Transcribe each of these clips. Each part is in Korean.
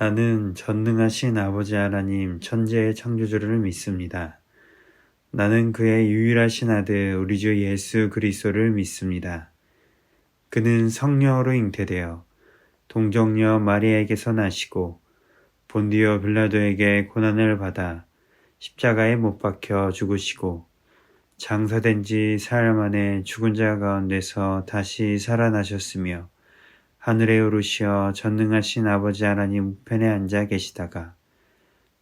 나는 전능하신 아버지 하나님 천지의 창조주를 믿습니다. 나는 그의 유일하신 아들 우리 주 예수 그리스도를 믿습니다. 그는 성령으로 잉태되어 동정녀 마리아에게서 나시고 본디오 빌라도에게 고난을 받아 십자가에 못 박혀 죽으시고 장사된 지 사흘 만에 죽은 자 가운데서 다시 살아나셨으며 하늘에 오르시어 전능하신 아버지 하나님 우편에 앉아 계시다가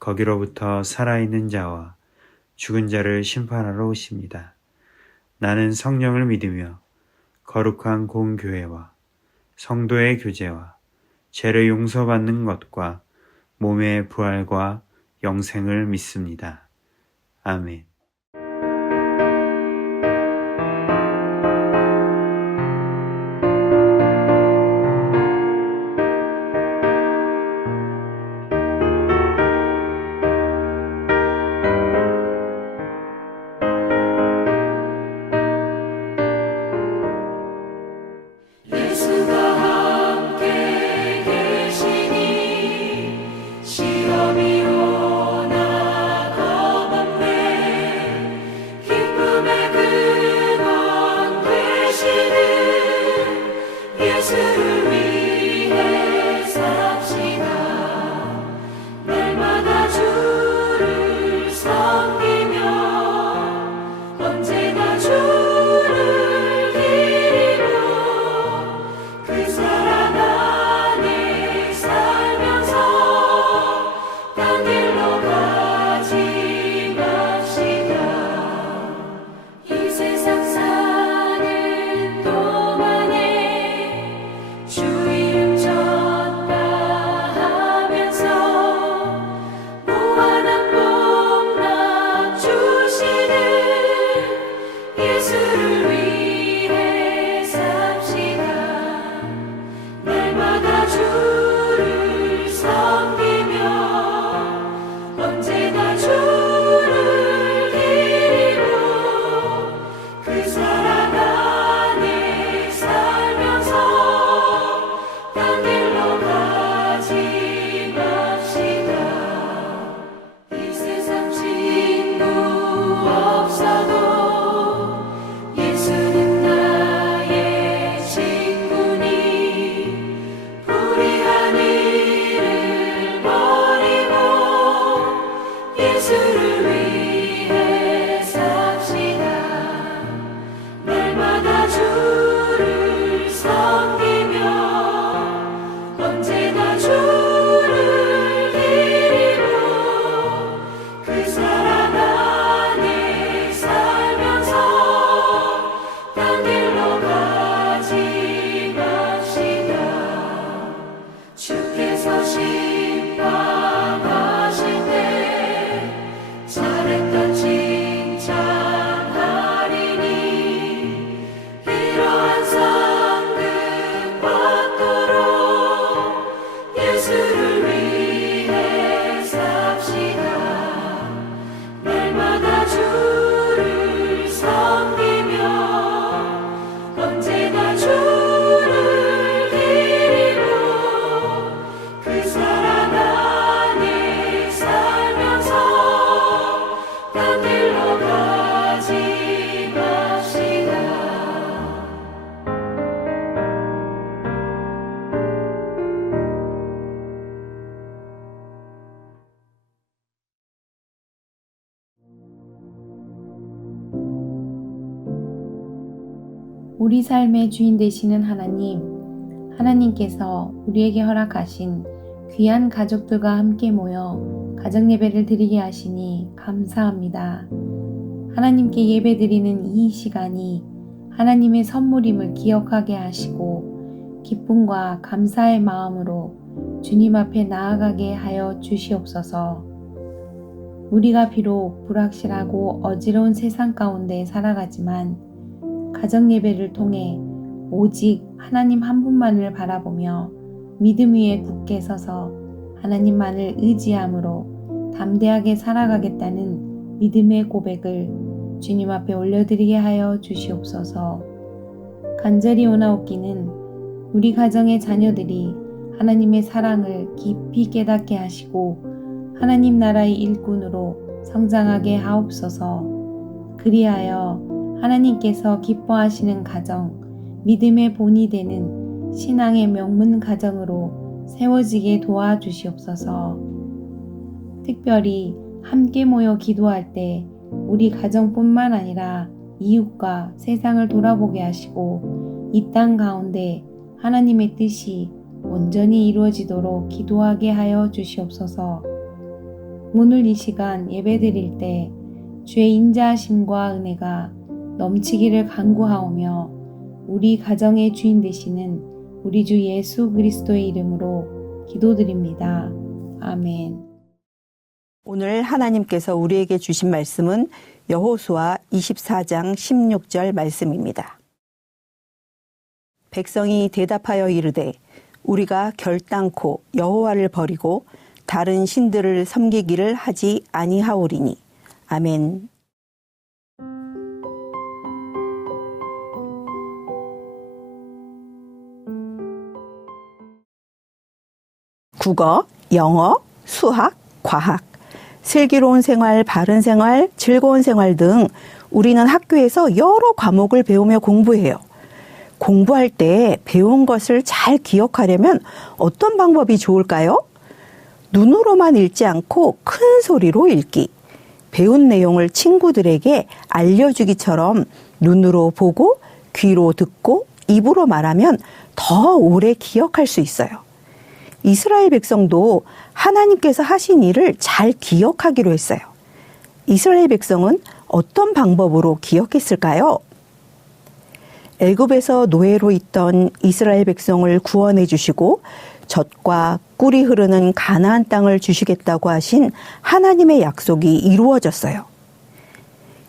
거기로부터 살아있는 자와 죽은 자를 심판하러 오십니다. 나는 성령을 믿으며 거룩한 공교회와 성도의 교제와 죄를 용서받는 것과 몸의 부활과 영생을 믿습니다. 아멘. 우리 삶의 주인 되시는 하나님께서 우리에게 허락하신 귀한 가족들과 함께 모여 가정 예배를 드리게 하시니 감사합니다. 하나님께 예배 드리는 이 시간이 하나님의 선물임을 기억하게 하시고 기쁨과 감사의 마음으로 주님 앞에 나아가게 하여 주시옵소서. 우리가 비록 불확실하고 어지러운 세상 가운데 살아가지만 가정 예배를 통해 오직 하나님 한 분만을 바라보며 믿음 위에 굳게 서서 하나님만을 의지함으로 담대하게 살아가겠다는 믿음의 고백을 주님 앞에 올려드리게 하여 주시옵소서. 간절히 원하옵기는 우리 가정의 자녀들이 하나님의 사랑을 깊이 깨닫게 하시고 하나님 나라의 일꾼으로 성장하게 하옵소서. 그리하여 하나님께서 기뻐하시는 가정, 믿음의 본이 되는 신앙의 명문 가정으로 세워지게 도와주시옵소서. 특별히 함께 모여 기도할 때 우리 가정뿐만 아니라 이웃과 세상을 돌아보게 하시고 이 땅 가운데 하나님의 뜻이 온전히 이루어지도록 기도하게 하여 주시옵소서. 오늘 이 시간 예배드릴 때 주의 인자하심과 은혜가 넘치기를 간구하오며 우리 가정의 주인 되시는 우리 주 예수 그리스도의 이름으로 기도드립니다. 아멘. 오늘 하나님께서 우리에게 주신 말씀은 여호수아 24장 16절 말씀입니다. 백성이 대답하여 이르되 우리가 결단코 여호와를 버리고 다른 신들을 섬기기를 하지 아니하오리니. 아멘. 국어, 영어, 수학, 과학, 슬기로운 생활, 바른 생활, 즐거운 생활 등 우리는 학교에서 여러 과목을 배우며 공부해요. 공부할 때 배운 것을 잘 기억하려면 어떤 방법이 좋을까요? 눈으로만 읽지 않고 큰 소리로 읽기. 배운 내용을 친구들에게 알려주기처럼 눈으로 보고 귀로 듣고 입으로 말하면 더 오래 기억할 수 있어요. 이스라엘 백성도 하나님께서 하신 일을 잘 기억하기로 했어요. 이스라엘 백성은 어떤 방법으로 기억했을까요? 애굽에서 노예로 있던 이스라엘 백성을 구원해 주시고 젖과 꿀이 흐르는 가나안 땅을 주시겠다고 하신 하나님의 약속이 이루어졌어요.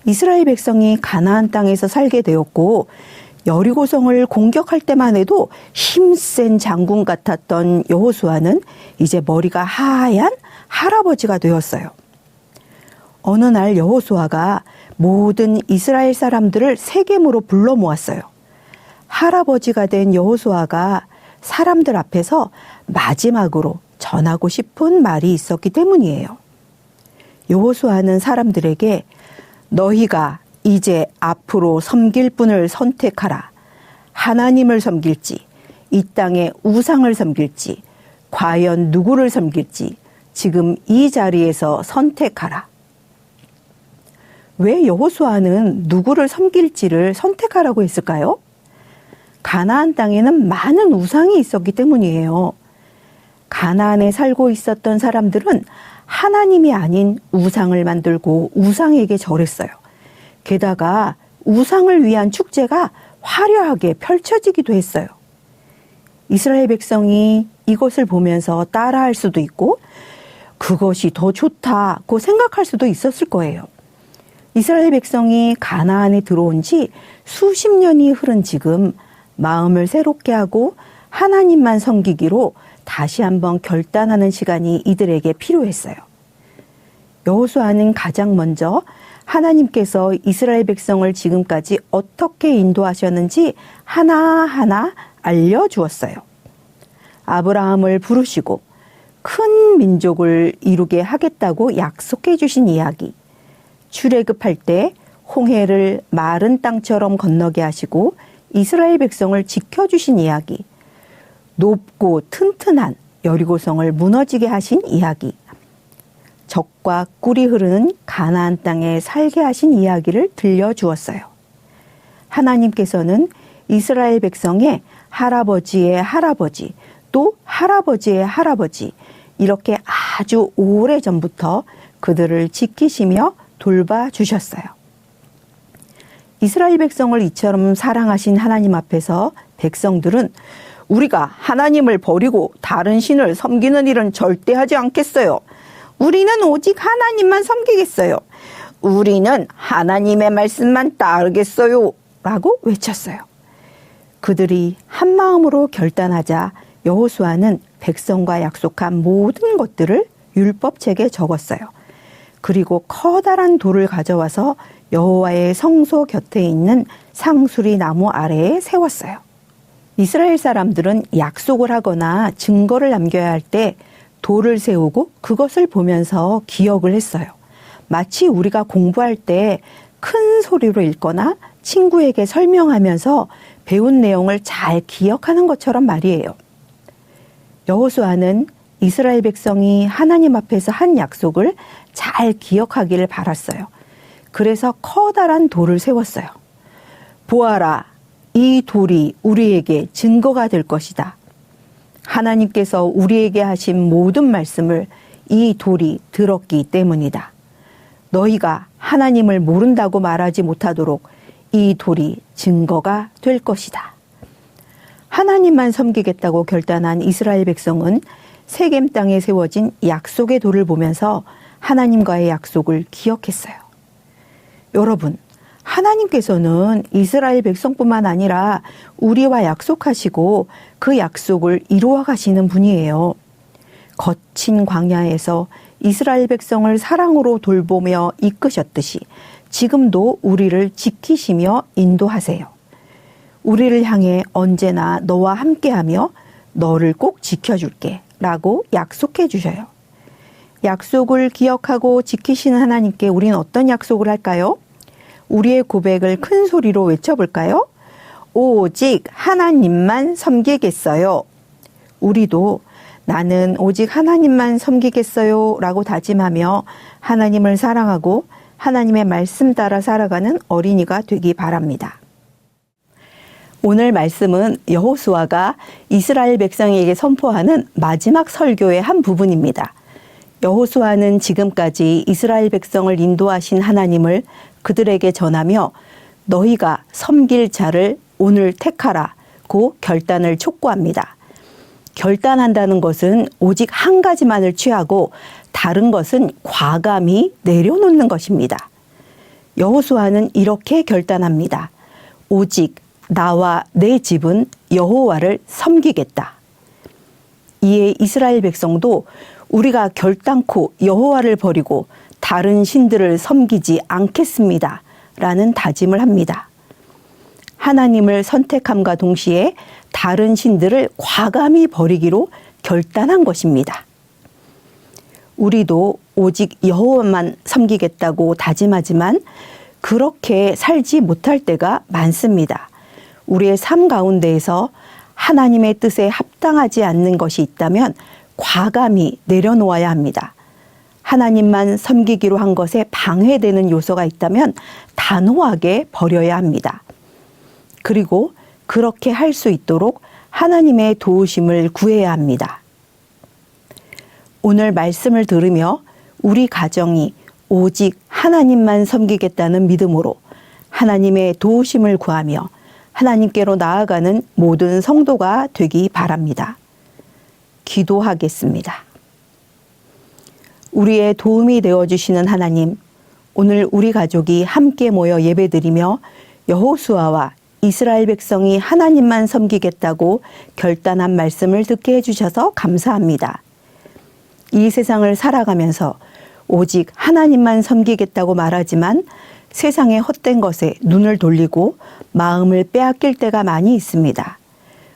이스라엘 백성이 가나안 땅에서 살게 되었고 여리고성을 공격할 때만 해도 힘센 장군 같았던 여호수아는 이제 머리가 하얀 할아버지가 되었어요. 어느 날 여호수아가 모든 이스라엘 사람들을 세겜으로 불러 모았어요. 할아버지가 된 여호수아가 사람들 앞에서 마지막으로 전하고 싶은 말이 있었기 때문이에요. 여호수아는 사람들에게 너희가 이제 앞으로 섬길 분을 선택하라. 하나님을 섬길지, 이 땅의 우상을 섬길지, 과연 누구를 섬길지 지금 이 자리에서 선택하라. 왜 여호수아는 누구를 섬길지를 선택하라고 했을까요? 가나안 땅에는 많은 우상이 있었기 때문이에요. 가나안에 살고 있었던 사람들은 하나님이 아닌 우상을 만들고 우상에게 절했어요. 게다가 우상을 위한 축제가 화려하게 펼쳐지기도 했어요. 이스라엘 백성이 이것을 보면서 따라할 수도 있고 그것이 더 좋다고 생각할 수도 있었을 거예요. 이스라엘 백성이 가나안에 들어온 지 수십 년이 흐른 지금 마음을 새롭게 하고 하나님만 섬기기로 다시 한번 결단하는 시간이 이들에게 필요했어요. 여호수아는 가장 먼저 하나님께서 이스라엘 백성을 지금까지 어떻게 인도하셨는지 하나하나 알려주었어요. 아브라함을 부르시고 큰 민족을 이루게 하겠다고 약속해 주신 이야기, 출애굽할 때 홍해를 마른 땅처럼 건너게 하시고 이스라엘 백성을 지켜주신 이야기, 높고 튼튼한 여리고성을 무너지게 하신 이야기, 젖과 꿀이 흐르는 가나안 땅에 살게 하신 이야기를 들려주었어요. 하나님께서는 이스라엘 백성의 할아버지의 할아버지, 또 할아버지의 할아버지, 이렇게 아주 오래전부터 그들을 지키시며 돌봐주셨어요. 이스라엘 백성을 이처럼 사랑하신 하나님 앞에서 백성들은 우리가 하나님을 버리고 다른 신을 섬기는 일은 절대 하지 않겠어요. 우리는 오직 하나님만 섬기겠어요. 우리는 하나님의 말씀만 따르겠어요. 라고 외쳤어요. 그들이 한 마음으로 결단하자 여호수아는 백성과 약속한 모든 것들을 율법책에 적었어요. 그리고 커다란 돌을 가져와서 여호와의 성소 곁에 있는 상수리 나무 아래에 세웠어요. 이스라엘 사람들은 약속을 하거나 증거를 남겨야 할 때 돌을 세우고 그것을 보면서 기억을 했어요. 마치 우리가 공부할 때 큰 소리로 읽거나 친구에게 설명하면서 배운 내용을 잘 기억하는 것처럼 말이에요. 여호수아는 이스라엘 백성이 하나님 앞에서 한 약속을 잘 기억하기를 바랐어요. 그래서 커다란 돌을 세웠어요. 보아라, 이 돌이 우리에게 증거가 될 것이다. 하나님께서 우리에게 하신 모든 말씀을 이 돌이 들었기 때문이다. 너희가 하나님을 모른다고 말하지 못하도록 이 돌이 증거가 될 것이다. 하나님만 섬기겠다고 결단한 이스라엘 백성은 세겜 땅에 세워진 약속의 돌을 보면서 하나님과의 약속을 기억했어요. 여러분, 하나님께서는 이스라엘 백성뿐만 아니라 우리와 약속하시고 그 약속을 이루어 가시는 분이에요. 거친 광야에서 이스라엘 백성을 사랑으로 돌보며 이끄셨듯이 지금도 우리를 지키시며 인도하세요. 우리를 향해 언제나 너와 함께하며 너를 꼭 지켜줄게 라고 약속해 주셔요. 약속을 기억하고 지키시는 하나님께 우리는 어떤 약속을 할까요? 우리의 고백을 큰 소리로 외쳐볼까요? 오직 하나님만 섬기겠어요. 우리도 나는 오직 하나님만 섬기겠어요 라고 다짐하며 하나님을 사랑하고 하나님의 말씀 따라 살아가는 어린이가 되기 바랍니다. 오늘 말씀은 여호수아가 이스라엘 백성에게 선포하는 마지막 설교의 한 부분입니다. 여호수아는 지금까지 이스라엘 백성을 인도하신 하나님을 그들에게 전하며 너희가 섬길 자를 오늘 택하라고 결단을 촉구합니다. 결단한다는 것은 오직 한 가지만을 취하고 다른 것은 과감히 내려놓는 것입니다. 여호수아는 이렇게 결단합니다. 오직 나와 내 집은 여호와를 섬기겠다. 이에 이스라엘 백성도 우리가 결단코 여호와를 버리고 다른 신들을 섬기지 않겠습니다. 라는 다짐을 합니다. 하나님을 선택함과 동시에 다른 신들을 과감히 버리기로 결단한 것입니다. 우리도 오직 여호와만 섬기겠다고 다짐하지만 그렇게 살지 못할 때가 많습니다. 우리의 삶 가운데에서 하나님의 뜻에 합당하지 않는 것이 있다면 과감히 내려놓아야 합니다. 하나님만 섬기기로 한 것에 방해되는 요소가 있다면 단호하게 버려야 합니다. 그리고 그렇게 할 수 있도록 하나님의 도우심을 구해야 합니다. 오늘 말씀을 들으며 우리 가정이 오직 하나님만 섬기겠다는 믿음으로 하나님의 도우심을 구하며 하나님께로 나아가는 모든 성도가 되기 바랍니다. 기도하겠습니다. 우리의 도움이 되어주시는 하나님, 오늘 우리 가족이 함께 모여 예배드리며 여호수아와 이스라엘 백성이 하나님만 섬기겠다고 결단한 말씀을 듣게 해주셔서 감사합니다. 이 세상을 살아가면서 오직 하나님만 섬기겠다고 말하지만 세상의 헛된 것에 눈을 돌리고 마음을 빼앗길 때가 많이 있습니다.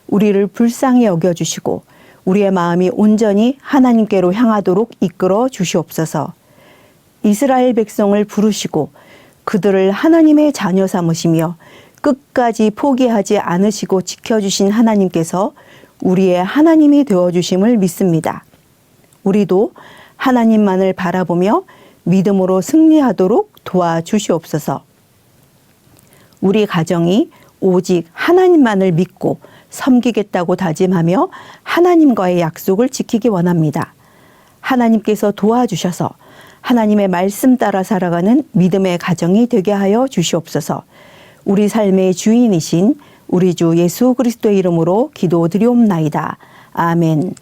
우리를 불쌍히 여겨주시고 우리의 마음이 온전히 하나님께로 향하도록 이끌어 주시옵소서. 이스라엘 백성을 부르시고 그들을 하나님의 자녀 삼으시며 끝까지 포기하지 않으시고 지켜주신 하나님께서 우리의 하나님이 되어주심을 믿습니다. 우리도 하나님만을 바라보며 믿음으로 승리하도록 도와주시옵소서. 우리 가정이 오직 하나님만을 믿고 섬기겠다고 다짐하며 하나님과의 약속을 지키기 원합니다. 하나님께서 도와주셔서 하나님의 말씀 따라 살아가는 믿음의 가정이 되게 하여 주시옵소서. 우리 삶의 주인이신 우리 주 예수 그리스도의 이름으로 기도드리옵나이다. 아멘.